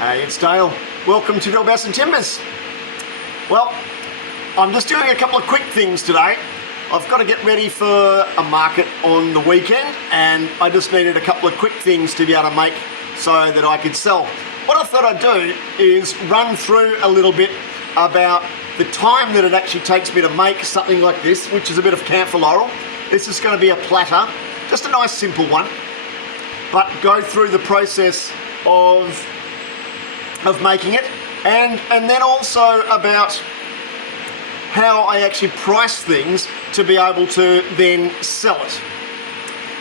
Hey, it's Dale. Welcome to delbasid-timbers. Well, I'm just doing a couple of quick things today. I've got to get ready for a market on the weekend, and I just needed a couple of quick things to be able to make so that I could sell. What I thought I'd do is run through a little bit about the time that it actually takes me to make something like this, which is a bit of Camphor Laurel. This is going to be a platter, just a nice simple one, but go through the process of making it, and then also about how I actually price things to be able to then sell it.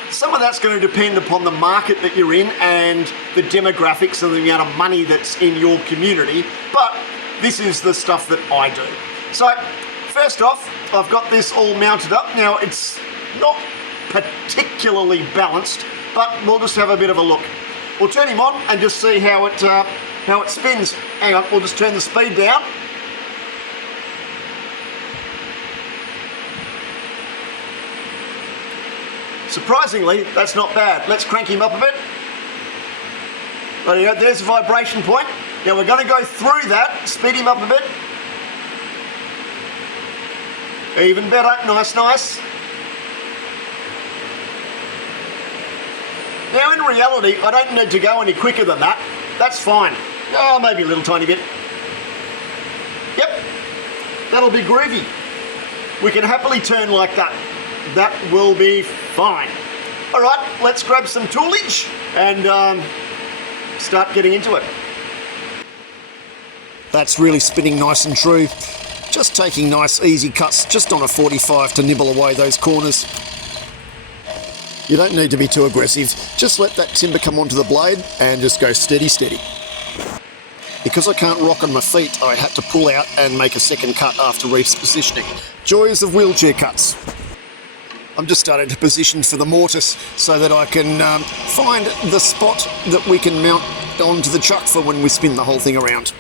Some of that's going to depend upon the market that you're in and the demographics and the amount of money that's in your community, but this is the stuff that I do. So first off, I've got this all mounted up. Now it's not particularly balanced, but we'll just have a bit of a look. We'll turn him on and just see how it spins. Hang on, we'll just turn the speed down. Surprisingly, that's not bad. Let's crank him up a bit. There you go, there's the vibration point. Now we're going to go through that, speed him up a bit. Even better, nice. Now in reality, I don't need to go any quicker than that. That's fine. Oh, maybe a little tiny bit. Yep, that'll be groovy. We can happily turn like that. That will be fine. All right, let's grab some toolage and start getting into it. That's really spinning nice and true. Just taking nice easy cuts just on a 45 to nibble away those corners. You don't need to be too aggressive. Just let that timber come onto the blade and just go steady. Because I can't rock on my feet, I had to pull out and make a second cut after repositioning. Joys of wheelchair cuts. I'm just starting to position for the mortise so that I can find the spot that we can mount onto the chuck for when we spin the whole thing around.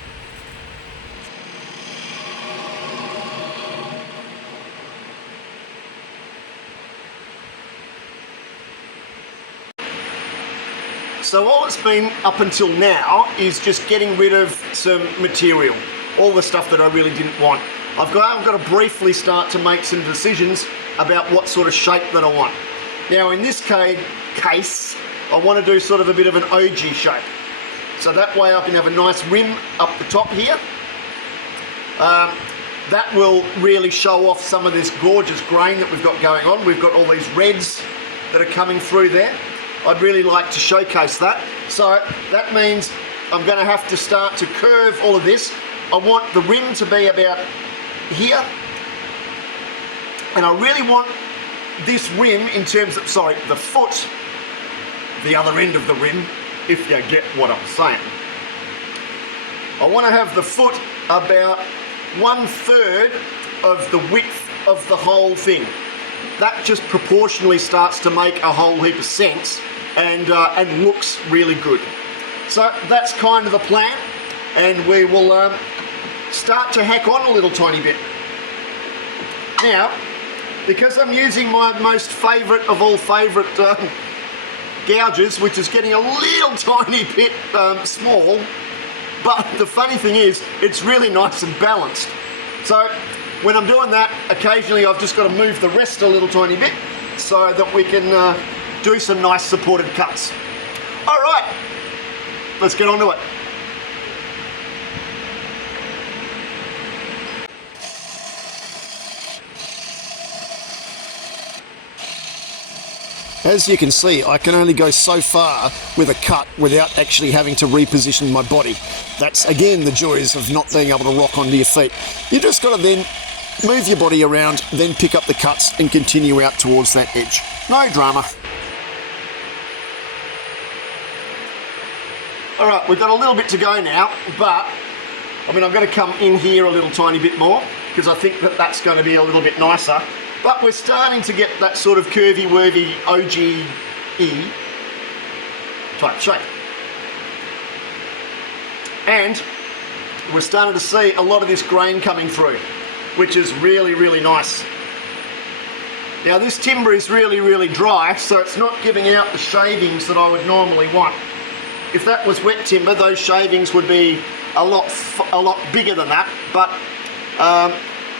So all it's been up until now is just getting rid of some material, all the stuff that I really didn't want. I've got to briefly start to make some decisions about what sort of shape that I want. Now in this case, I want to do sort of a bit of an OG shape. So that way I can have a nice rim up the top here. That will really show off some of this gorgeous grain that we've got going on. We've got all these reds that are coming through there. I'd really like to showcase that. So that means I'm going to have to start to curve all of this. I want the rim to be about here. And I really want this rim in terms of, the foot, the other end of the rim, if you get what I'm saying. I want to have the foot about 1/3 of the width of the whole thing. That just proportionally starts to make a whole heap of sense and looks really good. So that's kind of the plan, and we will start to hack on a little tiny bit. Now, because I'm using my most favourite of all favourite gouges, which is getting a little tiny bit small, but the funny thing is, it's really nice and balanced. So when I'm doing that, occasionally I've just got to move the rest a little tiny bit so that we can do some nice supported cuts. All right, let's get on to it. As you can see, I can only go so far with a cut without actually having to reposition my body. That's again the joys of not being able to rock onto your feet. You just got to then move your body around, then pick up the cuts and continue out towards that edge. No drama. All right, we've got a little bit to go now, but I mean, I'm going to come in here a little tiny bit more because I think that that's going to be a little bit nicer. But we're starting to get that sort of curvy-wurvy OG-y type shape. And we're starting to see a lot of this grain coming through, which is really nice. Now this timber is really dry, so it's not giving out the shavings that I would normally want. if that was wet timber, those shavings would be a lot bigger than that, but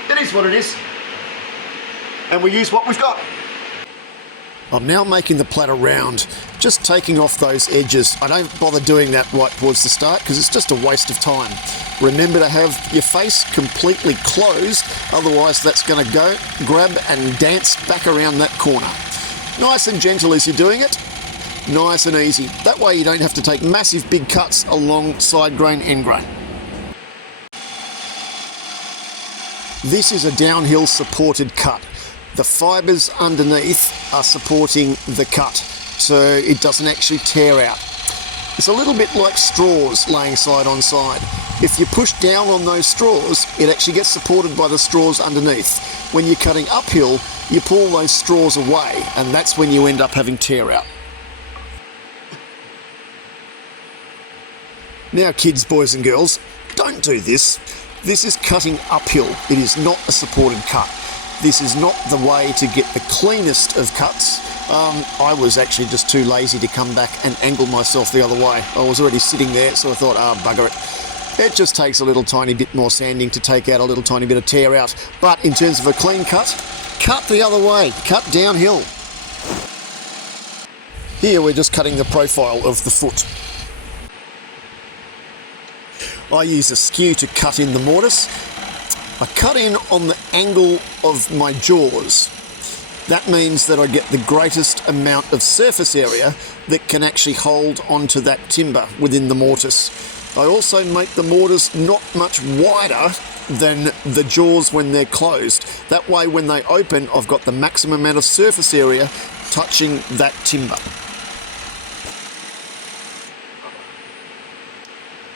it is what it is, and we use what we've got. I'm now making the platter round, just taking off those edges. I don't bother doing that right towards the start because it's just a waste of time. Remember to have your face completely closed, otherwise that's going to go, grab and dance back around that corner. Nice and gentle as you're doing it, nice and easy. That way you don't have to take massive big cuts along side grain, end grain. This is a downhill supported cut. The fibres underneath are supporting the cut, so it doesn't actually tear out. It's a little bit like straws laying side on side. If you push down on those straws, it actually gets supported by the straws underneath. When you're cutting uphill, you pull those straws away, and that's when you end up having tear out. Now kids, boys and girls, don't do this. This is cutting uphill. It is not a supported cut. This is not the way to get the cleanest of cuts. I was actually just too lazy to come back and angle myself the other way. I was already sitting there, so I thought, bugger it. It just takes a little tiny bit more sanding to take out a little tiny bit of tear out. But in terms of a clean cut the other way, cut downhill. Here we're just cutting the profile of the foot. I use a skew to cut in the mortise. I cut in on the angle of my jaws. That means that I get the greatest amount of surface area that can actually hold onto that timber within the mortise. I also make the mortise not much wider than the jaws when they're closed. That way when they open, I've got the maximum amount of surface area touching that timber.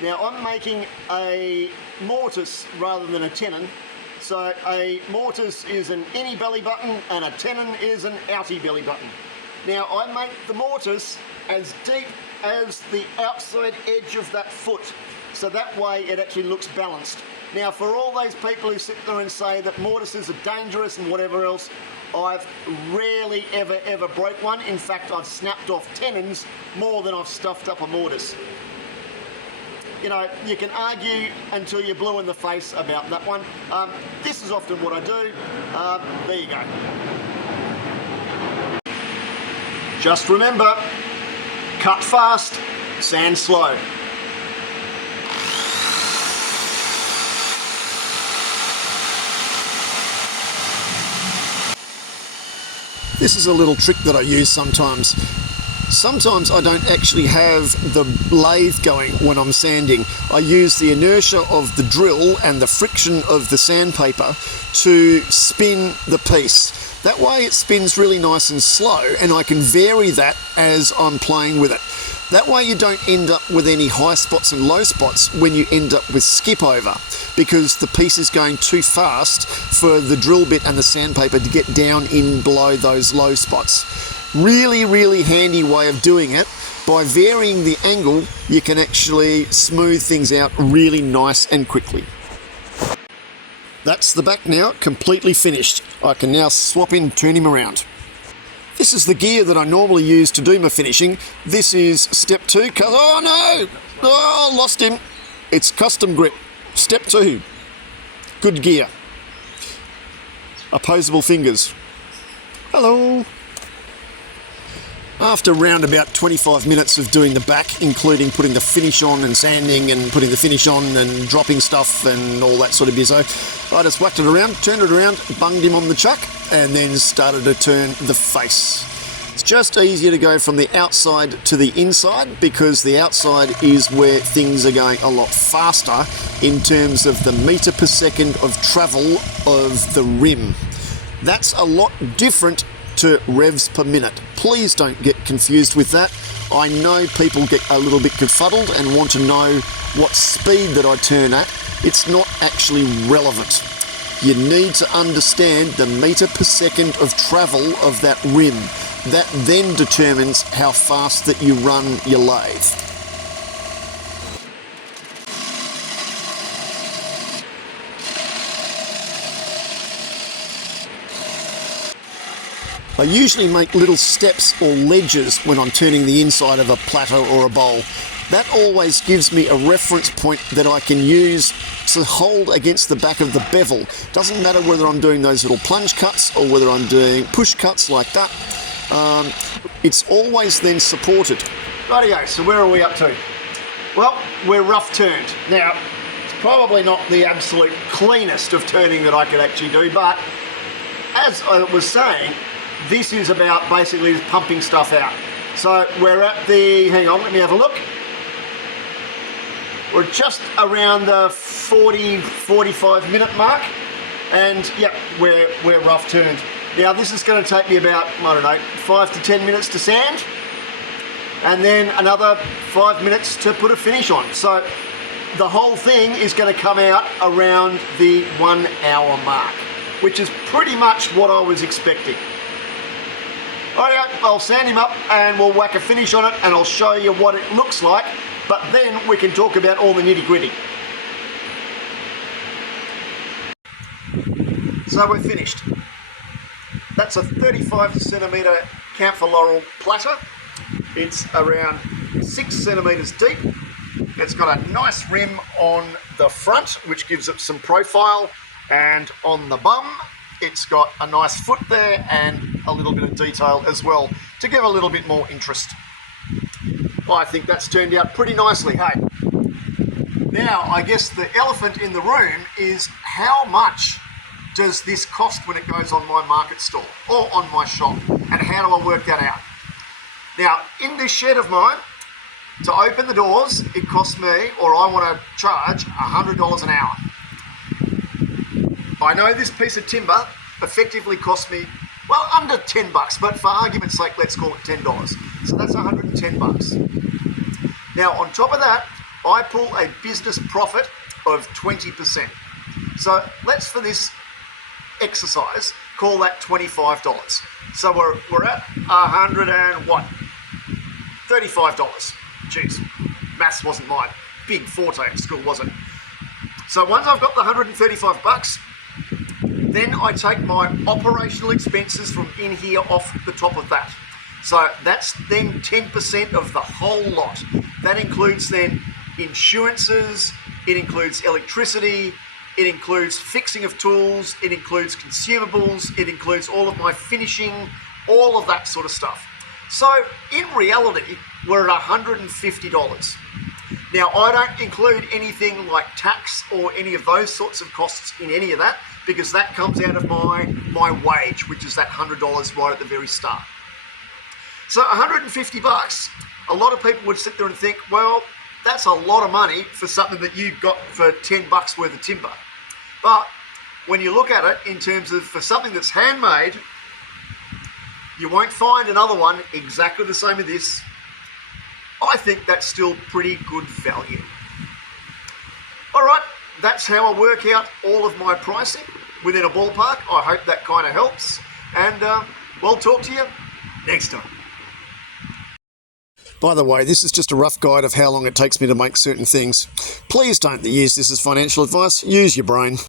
Now I'm making a mortise rather than a tenon. So a mortise is an innie belly button and a tenon is an outie belly button. Now I make the mortise as deep as the outside edge of that foot, so that way it actually looks balanced. Now for all those people who sit there and say that mortises are dangerous and whatever else, I've rarely ever broke one. In fact, I've snapped off tenons more than I've stuffed up a mortise. You know, you can argue until you're blue in the face about that one. This is often what I do. There you go. Just remember, cut fast, sand slow. This is a little trick that I use sometimes. Sometimes I don't actually have the lathe going when I'm sanding. I use the inertia of the drill and the friction of the sandpaper to spin the piece. That way it spins really nice and slow, and I can vary that as I'm playing with it. That way you don't end up with any high spots and low spots when you end up with skip over, because the piece is going too fast for the drill bit and the sandpaper to get down in below those low spots. Really handy way of doing it. By varying the angle, you can actually smooth things out really nice and quickly. That's the back now, completely finished. I can now swap in, turn him around. This is the gear that I normally use to do my finishing. This is step 2. Oh no! Oh, lost him. It's custom grip. Step 2. Good gear. Opposable fingers. Hello. After round about 25 minutes of doing the back, including putting the finish on and sanding and putting the finish on and dropping stuff and all that sort of bizzo, I just whacked it around, turned it around, bunged him on the chuck, and then started to turn the face. It's just easier to go from the outside to the inside, because the outside is where things are going a lot faster in terms of the metre per second of travel of the rim. That's a lot different to revs per minute. Please don't get confused with that. I know people get a little bit confuddled and want to know what speed that I turn at. It's not actually relevant. You need to understand the metre per second of travel of that rim. That then determines how fast that you run your lathe. I usually make little steps or ledges when I'm turning the inside of a platter or a bowl. that always gives me a reference point that I can use to hold against the back of the bevel. Doesn't matter whether I'm doing those little plunge cuts or whether I'm doing push cuts like that. It's always then supported. Rightio, so where are we up to? Well, we're rough turned. Now, it's probably not the absolute cleanest of turning that I could actually do, but as I was saying, this is about basically just pumping stuff out. So we're at the, hang on, let me have a look. We're just around the 40-45 minute mark, and yep, we're rough turned. Now this is going to take me about, I don't know, 5 to 10 minutes to sand, and then another 5 minutes to put a finish on. So the whole thing is going to come out around the 1 hour mark, which is pretty much what I was expecting. Alright, I'll sand him up and we'll whack a finish on it, and I'll show you what it looks like, but then we can talk about all the nitty-gritty. So we're finished. That's a 35 centimetre Camphor Laurel platter. It's around 6 centimetres deep. It's got a nice rim on the front, which gives it some profile, and on the bum it's got a nice foot there and a little bit of detail as well to give a little bit more interest. I think that's turned out pretty nicely, hey? Now, I guess the elephant in the room is how much does this cost when it goes on my market stall or on my shop, and how do I work that out? Now, in this shed of mine, to open the doors, it costs me, or I want to charge, $100 an hour. I know this piece of timber effectively cost me, well, under 10 bucks, but for argument's sake, let's call it $10. So that's 110 bucks. Now, on top of that, I pull a business profit of 20%. So let's, for this exercise, call that $25. So we're at 100 and what? $35. Jeez, maths wasn't my big forte at school, was it? So once I've got the 135 bucks, then I take my operational expenses from in here off the top of that. So that's then 10% of the whole lot. That includes then insurances, it includes electricity, it includes fixing of tools, it includes consumables, it includes all of my finishing, all of that sort of stuff. So in reality, we're at $150. Now, I don't include anything like tax or any of those sorts of costs in any of that, because that comes out of my wage, which is that $100 right at the very start. So 150 bucks, a lot of people would sit there and think, well, that's a lot of money for something that you got for 10 bucks worth of timber. But when you look at it in terms of for something that's handmade, you won't find another one exactly the same as this. I think that's still pretty good value. All right, that's how I work out all of my pricing within a ballpark. I hope that kind of helps, and we'll talk to you next time. By the way, this is just a rough guide of how long it takes me to make certain things. Please don't use this as financial advice. Use your brain.